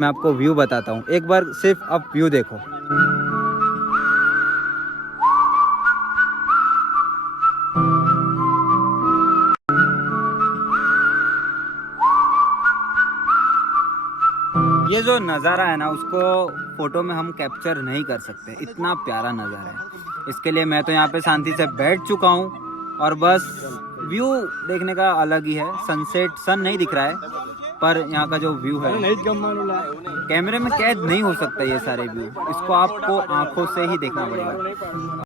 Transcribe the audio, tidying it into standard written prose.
मैं आपको व्यू बताता हूँ, एक बार सिर्फ आप व्यू देखो। ये जो नज़ारा है ना, उसको फोटो में हम कैप्चर नहीं कर सकते, इतना प्यारा नज़ारा है। इसके लिए मैं तो यहाँ पे शांति से बैठ चुका हूँ और बस व्यू देखने का अलग ही है। सनसेट, सन नहीं दिख रहा है, पर यहाँ का जो व्यू है कैमरे में कैद नहीं हो सकता। ये सारे व्यू इसको आपको आंखों से ही देखना पड़ेगा।